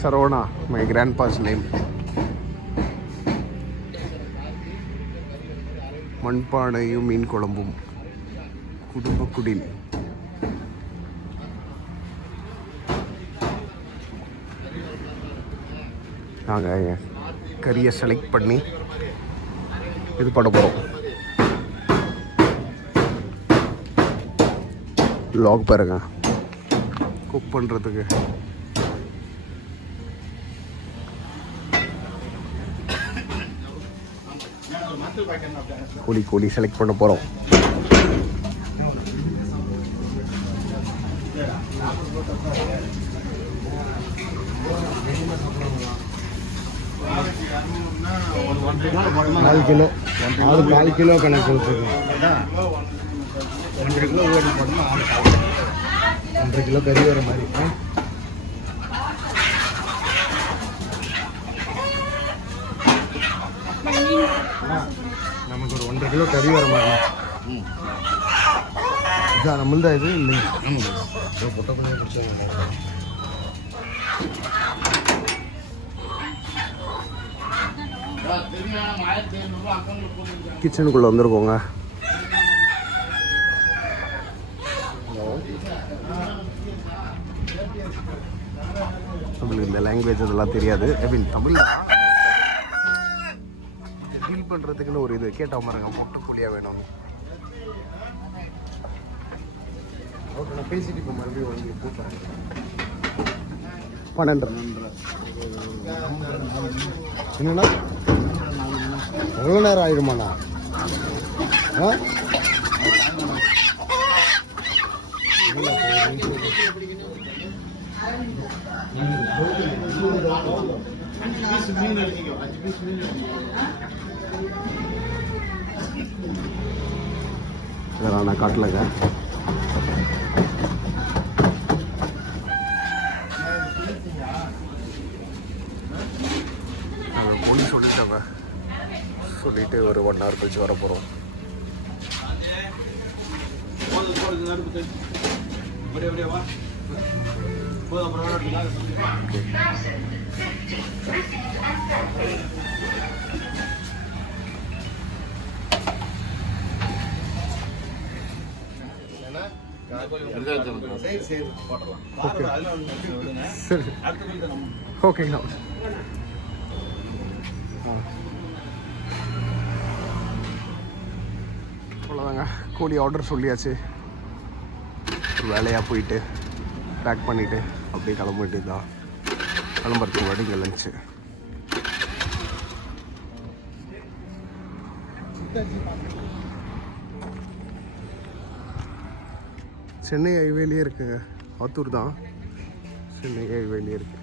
Sarona, my grandpa's name. மண்பானையும் மீன் குழம்பும் குடும்ப குடில். நாங்கள் கறியை செலக்ட் பண்ணி இது பண்ண போகிறோம். லாக் பாருங்க குக் பண்ணுறதுக்கு. கோழி செலக்ட் பண்ண போகிறோம். கால் கிலோ ஆறு 4 கிலோ கணக்கு கொடுத்துருக்கு. 1.5 கிலோ ஓடி போடணும். 1.5 கிலோ கறி வர மாதிரி. நமக்கு ஒரு 1.5 கிலோ கறி வர மாதிரி. இதான் நம்மள்தான் இது இல்லைங்க. பொட்டை பண்ணி பிடிச்சது. கிச்சனுக்குள்ளே வந்துருக்கோங்க. தமிழ் இந்த லாங்குவேஜ் இதெல்லாம் தெரியாது. ஐ மீன் தமிழ் ஃபீல் பண்ணுறதுக்குன்னு ஒரு இது கேட்டால் பாருங்க. மொட்டு புளியாக வேணும்னு நான் பேசிட்டு இப்போ மறுபடியும் வந்து கூப்பிட்றேன். 12 என்னண்ணா எவ்வளோ நேரம் ஆயிடுமாண்ணா? இதெல்லாம் நான் காட்டலைங்க. போலீஸ் சொல்லிட்டாங்க. சொல்லிட்டு ஒரு 1 hour கழிச்சு வர போகிறோம். ஓகேங்கண்ணா. அவ்வளோதாங்க. கோழி ஆர்டர் சொல்லியாச்சு. ஒரு வேலையாக போயிட்டு பேக் பண்ணிவிட்டு அப்படியே கிளம்பிட்டு தான் கிளம்புறதுக்கு முன்னாடி இங்கே லஞ்சு. சென்னை ஹைவேலியே இருக்குங்க. ஆத்தூர் தான் சென்னை ஹைவேலியே இருக்குது.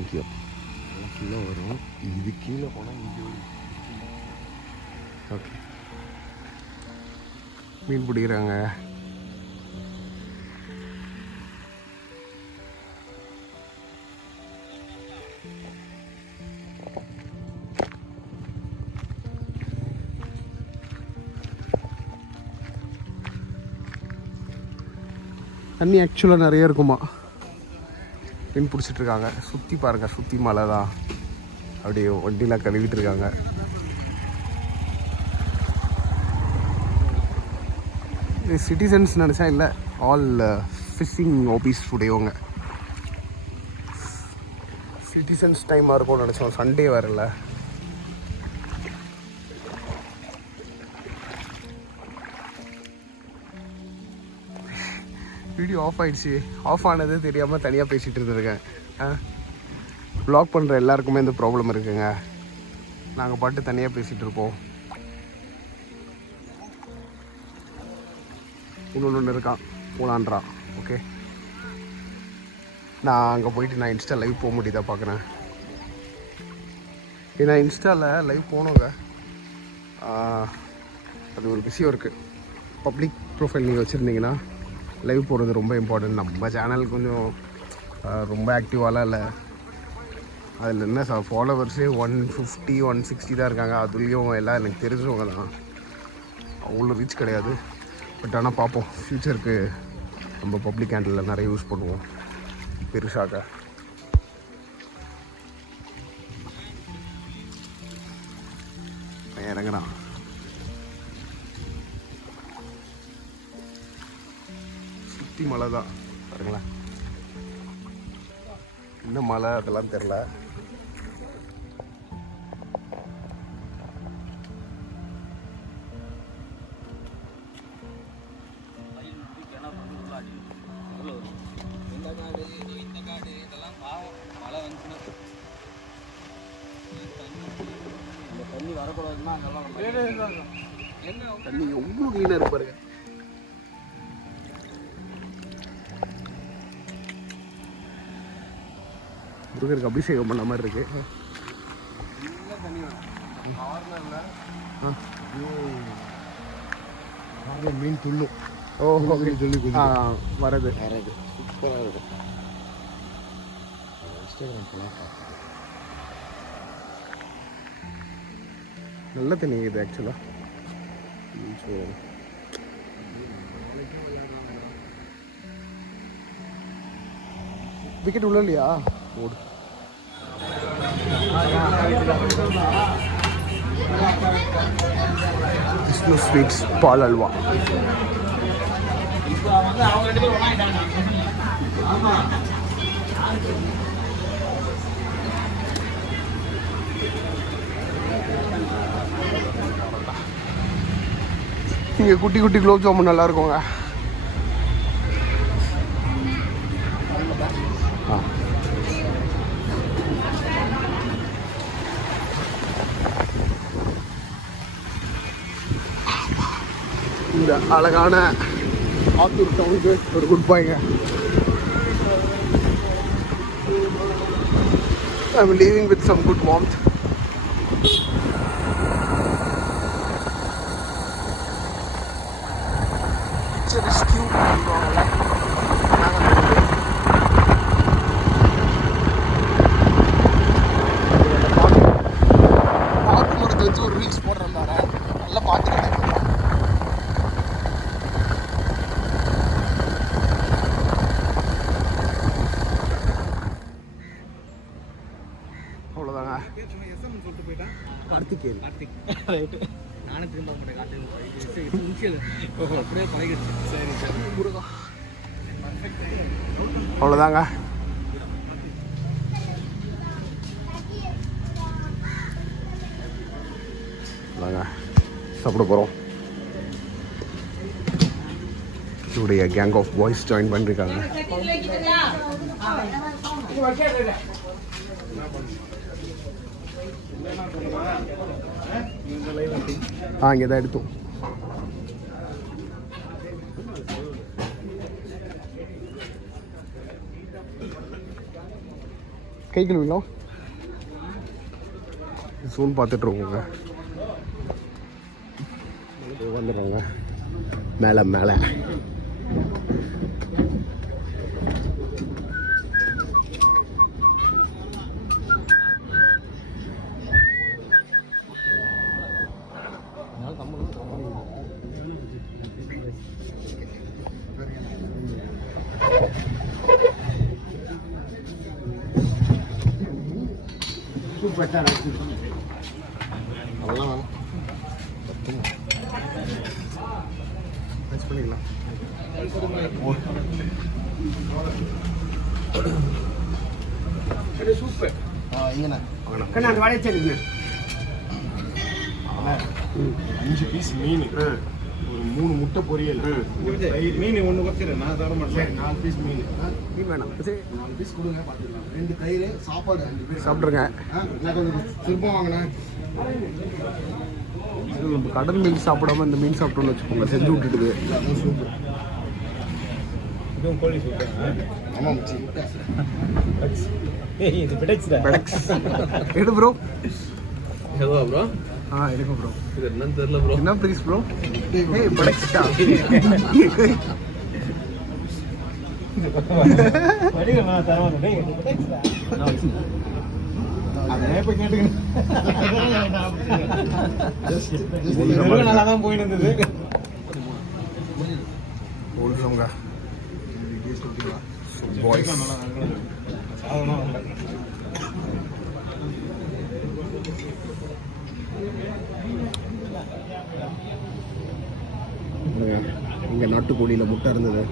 இங்கே ஃபுல்லாக வரும். இது கீழே போனால் இங்கே ஓகே மீன் பிடிக்கிறாங்க. தண்ணி ஆக்சுவலாக நிறைய இருக்குமா. மீன் பிடிச்சிட்ருக்காங்க. சுற்றி பாருங்கள், சுற்றி மலை தான். அப்படியே வண்டிலாம் கழுவிட்டு இருக்காங்க. இது சிட்டிசன்ஸ் நினச்சா இல்லை, ஆல் ஃபிஷ்ஷிங் ஹாபீஸ் உடையவங்க. சிட்டிசன்ஸ் டைமாக இருக்கும்னு நினச்சோம். சண்டே வரல. வீடியோ ஆஃப் ஆகிடுச்சு. ஆஃப் ஆனது தெரியாமல் தனியாக பேசிகிட்டு இருந்திருக்கேன். வ்ளாக் பண்ணுற எல்லாருக்குமே இந்த ப்ராப்ளம் இருக்குங்க. நாங்கள் பாட்டு தனியாக பேசிகிட்டு இருப்போம். இன்னொன்று இருக்கான் போலான்றான். ஓகே, நான் அங்கே போயிட்டு நான் இன்ஸ்டா லைவ் போக முடியுதா பார்க்குறேன். ஏன்னா இன்ஸ்டாவில் லைவ் போகணுங்க. அது ஒரு விஷயம் இருக்குது. பப்ளிக் ப்ரொஃபைல் நீங்கள் வச்சுருந்தீங்கன்னா லைவ் போடுறது ரொம்ப இம்பார்ட்டன்ட். நம்ம சேனல் கொஞ்சம் ரொம்ப ஆக்டிவாலாம் இல்லை. அதில் என்ன ஃபாலோவர்ஸே 150 160 தான் இருக்காங்க. அதுலேயும் எல்லாம் எனக்கு தெரிஞ்சவங்க தான். அவ்வளோ ரீச் கிடையாது. பட் ஆனால் பார்ப்போம், ஃப்யூச்சருக்கு நம்ம பப்ளிக் ஹேண்டில் நிறைய யூஸ் பண்ணுவோம் பெருசாக. இறங்குறான். சுற்றி மலை தான் பாருங்களேன். என்ன மலை அதெல்லாம் தெரில. தண்ணி வரக்கூடாதுன்னா தண்ணி எவ்வளோ க்ளீனாக இருப்பாருங்க. முருகருக்கு அபிஷேகம் பண்ண மாதிரி இருக்கு. மீன் துள்ளும். சொல்லி வரது சூப்பராக இருக்கும். இன்ஸ்டாகிராம் நல்ல தண்ணி இது ஆக்சுவலாக. விக்கெட் உள்ள இல்லையா? ஓடு. விஷ்ணு ஸ்வீட்ஸ் பால் அல்வா. இங்கே குட்டி குட்டி குலோப் ஜாமுன் நல்லா இருக்குங்க. இந்த அழகான ஆத்தூர் டவுனுக்கு ஒரு குட் பாய்ங்க. I'm leaving with some good warmth. It's a rescue. பார்த்து ஒரு தெரிஞ்சு ஒரு ரீல்ஸ் போடுறேன் பாரு. நல்லா பார்த்துக்கிட்டேன். அவ்வளோதாங்க. கார்த்திக் நானே திரும்ப மாட்டேன். அப்படியே பழகிடுச்சு. சரி சரி முருகா. அவ்வளோதாங்க. சாப்பிட போகிறோம். இவருடைய கேங் ஆஃப் பாய்ஸ் ஜாயின் பண்ணிருக்காங்க. இங்கே தான் எடுத்தோம். கை கழுவிங்களா? சூன் பார்த்துட்டு இருக்கோங்க. வந்துடுறாங்க மேலே மேலே. அதெல்லாம் பண்ணிக்கலாம். சூப்பர். இங்கண்ணா கண்ணா அந்த வாழைச்சேரி இருக்குண்ணே. 5 பீஸ் மீன், ஒரு 3 முட்டை பொரியல், மீன் ஒன்று குறைச்சிடு. நான் தர மாட்டேன். 4 பீஸ் மீன். மீன் வேணாம். சரி 4 பீஸ் கொடுங்க, பார்த்துக்கலாம். 2 தயிர், சாப்பாடு 5 பேர் சாப்பிட்ருங்க. நான் கொஞ்சம் திருப்பம் வாங்கினேன். நம்ம கடல் மீன் சாப்பிடாம இந்த மீன் சாப்பிட்டோம்னு வச்சுக்கோங்க, செஞ்சு விட்டுட்டுது. அதுவும் சூப்பர். இதுவும் கோழி சூப்பர். ஆமாம், இது பிடெக்ஸ்டா. பெடக்ஸ் எடு ப்ரோ. எதுவா ப்ரோ? எடுக்கும் ப்ரோ. இது என்னன்னு தெரியல ப்ரோ. என்ன ப்ரைஸ் ப்ரோ? ஏய் பெடக்ஸ்டா. வடிவமா தரமா டேய் பிடெக்ஸ்டா. அதே போய் கேட்டுக்கணும். நல்லா தான் போயிட்டு இருந்தது. ஓல்சோங்க பாய்ஸ். இங்கே நாட்டுக்கோழியில் முட்டை இருந்தது.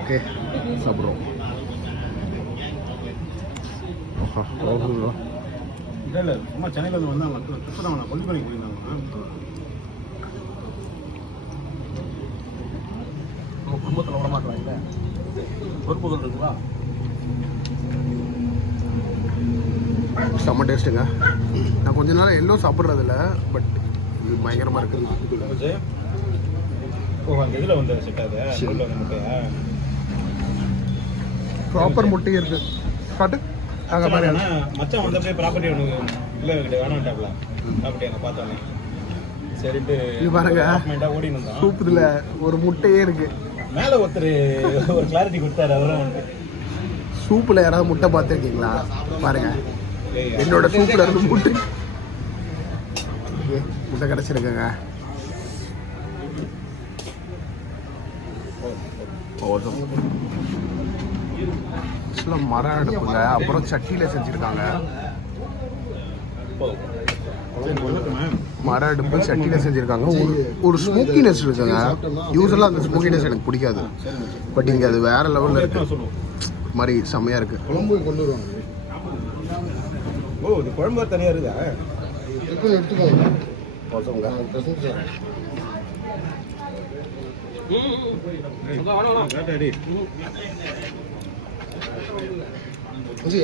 ஓகே சாப்பிட்றோம். இல்லை இல்லை, சும்மா சென்னையில் வந்து வந்தாங்க. இப்போ தான் கொல்லிமலைக்கு போயிருந்தாங்க. குடும்பத்தில் விட மாட்டாங்க. பொறுப்புகள் இருக்குங்களா? செம்ம டேஸ்ட்டுங்க. நான் கொஞ்ச நாள் எல்லோ சாப்பிட்றதில்ல, பட் இது பயங்கரமாக இருக்குது. ஓ அந்த இதில் வந்து செட் ஆகுது. உள்ள வந்து முட்டையா? ப்ராப்பர் முட்டை இருக்கு. காட்டு அங்கே பாரு. மச்சான் வந்து அப்படியே ப்ராப்பர்ட்டி ஒன்று இல்லை கிட்ட வேணாம்ட்டாப்ல. ப்ராப்பர்ட்டி அங்கே பார்த்தோன்னே சரிட்டு இது பாருங்க, ஓடி இருந்தான். சூப்புதுல ஒரு முட்டையே இருக்கு. மேலே ஒருத்தர் ஒரு கிளாரிட்டி கொடுத்தாரு. அவரும் வந்து சூப்பில் யாராவது முட்டை பார்த்துருக்கீங்களா? பாருங்க, என்னோட சூப்பில் இருந்து முட்டை கிடச்சிருக்குங்க. மரம் அடுப்புங்க, அப்புறம் சட்டியில் செஞ்சுருக்காங்க. மர அடுப்பு சட்டியில் செஞ்சுருக்காங்க. ஒரு ஸ்மோக்கினஸ் இருக்குங்க. யூஸ்வலாக அந்த ஸ்மோக்கினஸ் எனக்கு பிடிக்காது, பட் இங்கே அது வேற லெவலில் இருக்கு. மாதிரி செம்மையாக இருக்கு. குழம்பு கொண்டு வருவாங்க. ஓ இது குழம்பு தனியாக இருக்குதா? எடுத்துக்கோங்க.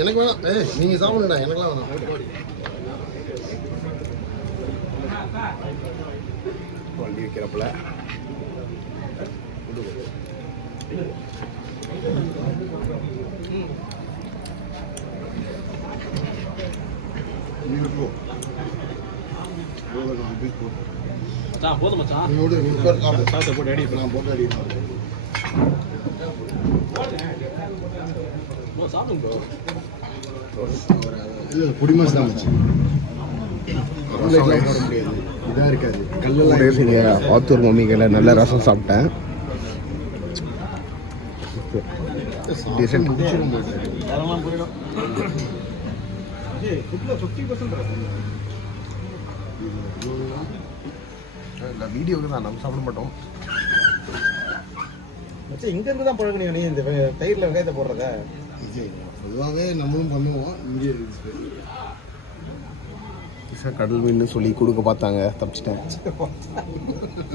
எனக்கு வேணாம். நீங்க சாப்பிடுங்கடா, எனக்குலாம் வேணாம். வண்டி வைக்கிறப்பல போதும் மச்சான். போட்டு அடி. நான் போட்டு அடி. சாப்பிடுங்க இல்லை குடிமாஸ் தான் வச்சு முடியாது. இதாக இருக்காது. கல்லெல்லாம் ஆத்தூர் மம்மிகளை நல்ல ரசம் சாப்பிட்டேன். இல்லை வீடியோக்கு தான் நம்ம சாப்பிட மாட்டோம். இங்க இருந்து தான் பழகுனீங்க நீ இந்த தயிர்ல வெங்காயத்தை போடுறத. பொதுவாகவே நம்மளும் பண்ணுவோம். இங்கே கடல் மீன் சொல்லி கொடுக்க பார்த்தாங்க, தப்பிச்சிட்டேன்.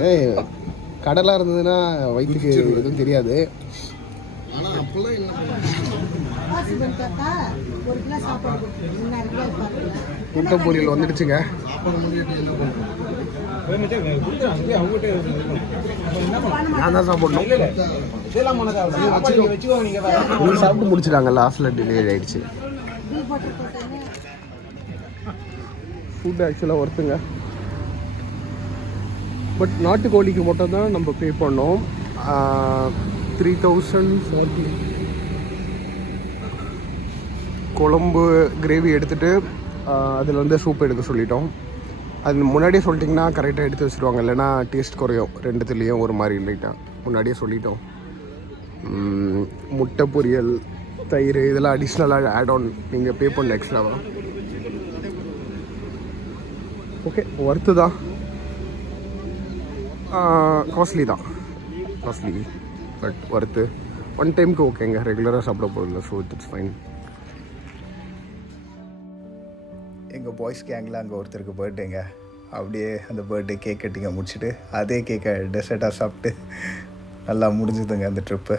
ஏய் கடலாக இருந்ததுன்னா வயிற்றுக்கு எதுவும் தெரியாது. ஆனால் அப்போல்லாம் என்ன முட்டை பொரியல் வந்துடுச்சுங்க. சாப்பாடு முடியாது என்ன பண்ணுறோம்? நான் தான் சாப்பிடணும். நீ சாப்பிட்டு முடிச்சிட்டாங்க, லாஸ்ட்டில் டிலே ஆகிடுச்சு. ஃபுட் ஆக்சுவலாக ஒர்த்துங்க, பட் நாட்டுக்கோழிக்கு மட்டும் தான் நம்ம பே பண்ணோம். 3040. குழம்பு கிரேவி எடுத்துகிட்டு அதில் வந்து சூப் எடுக்க சொல்லிட்டோம். அது முன்னாடியே சொல்லிட்டிங்கன்னா கரெக்டாக எடுத்து வச்சுருவாங்க, இல்லைனா டேஸ்ட் குறையும். ரெண்டுத்துலேயும் ஒரு மாதிரி இல்லைட்டா முன்னாடியே சொல்லிட்டோம். முட்டை பொரியல், தயிர் இதெல்லாம் அடிஷ்னலாக ஆட் ஆன் நீங்கள் பே பண்ண எக்ஸ்ட்ராவாக. ஓகே, ஒர்த்து தான். காஸ்ட்லி தான், காஸ்ட்லி பட் ஒர்த்து. ஒன் டைமுக்கு ஓகேங்க, ரெகுலராக சாப்பிட போகிறதில்ல. So it's fine. எங்கள் பாய்ஸ் கேங்கில் அங்கே ஒருத்தருக்கு பர்த்டேங்க. அப்படியே அந்த பர்த்டே கேக் கட்டிங்க முடிச்சுட்டு அதே கேக்கை டெசர்ட்டாக சாப்பிட்டு நல்லா முடிஞ்சுதுங்க அந்த ட்ரிப்பு.